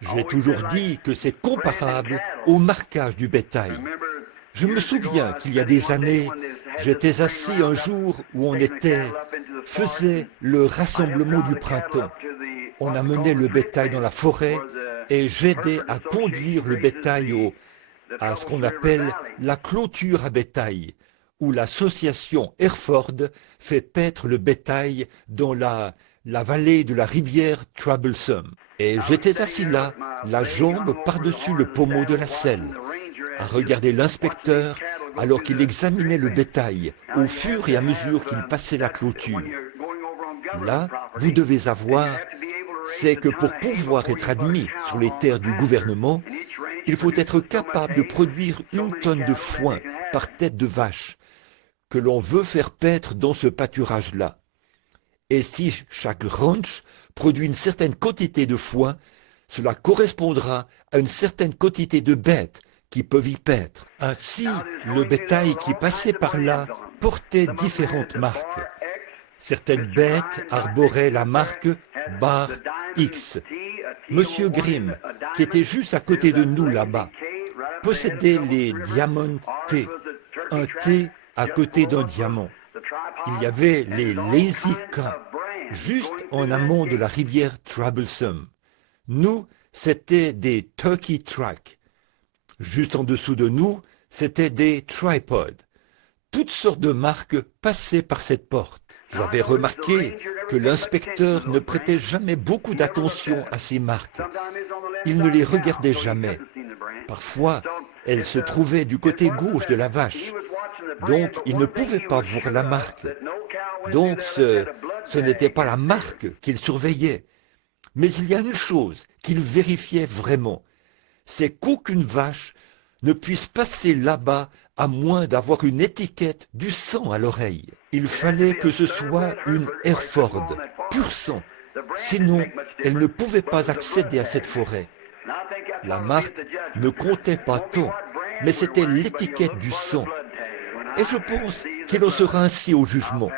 J'ai toujours dit que c'est comparable au marquage du bétail. Je me souviens qu'il y a des années, j'étais assis un jour où faisait le rassemblement du printemps. On amenait le bétail dans la forêt et j'aidais à conduire le bétail à ce qu'on appelle la clôture à bétail, où l'association Hereford fait paître le bétail dans la vallée de la rivière Troublesome. Et j'étais assis là, la jambe par-dessus le pommeau de la selle, à regarder l'inspecteur alors qu'il examinait le bétail au fur et à mesure qu'il passait la clôture. Là, vous devez avoir, c'est que pour pouvoir être admis sur les terres du gouvernement, il faut être capable de produire 1 tonne de foin par tête de vache que l'on veut faire paître dans ce pâturage-là. Et si chaque ranch produit une certaine quantité de foin, cela correspondra à une certaine quantité de bêtes qui peuvent y paître. Ainsi, le bétail qui passait par là portait différentes marques. Certaines bêtes arboraient la marque Bar X. Monsieur Grimm, qui était juste à côté de nous là-bas, possédait les diamants T, un T à côté d'un diamant. Il y avait les Lazy K, juste en amont de la rivière Troublesome. Nous, c'était des Turkey Track. Juste en dessous de nous, c'était des Tripods. Toutes sortes de marques passaient par cette porte. J'avais remarqué que l'inspecteur ne prêtait jamais beaucoup d'attention à ces marques. Il ne les regardait jamais. Parfois, elles se trouvaient du côté gauche de la vache. Donc, il ne pouvait pas voir la marque. Donc, ce n'était pas la marque qu'il surveillait. Mais il y a une chose qu'il vérifiait vraiment, c'est qu'aucune vache ne puisse passer là-bas à moins d'avoir une étiquette du sang à l'oreille. Il fallait que ce soit une Hereford, pur sang. Sinon, elle ne pouvait pas accéder à cette forêt. La marque ne comptait pas tant, mais c'était l'étiquette du sang. Et je pense qu'il en sera ainsi au jugement.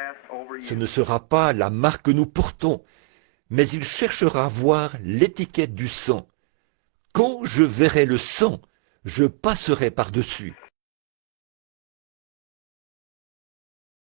Ce ne sera pas la marque que nous portons, mais il cherchera à voir l'étiquette du sang. Quand je verrai le sang, je passerai par-dessus.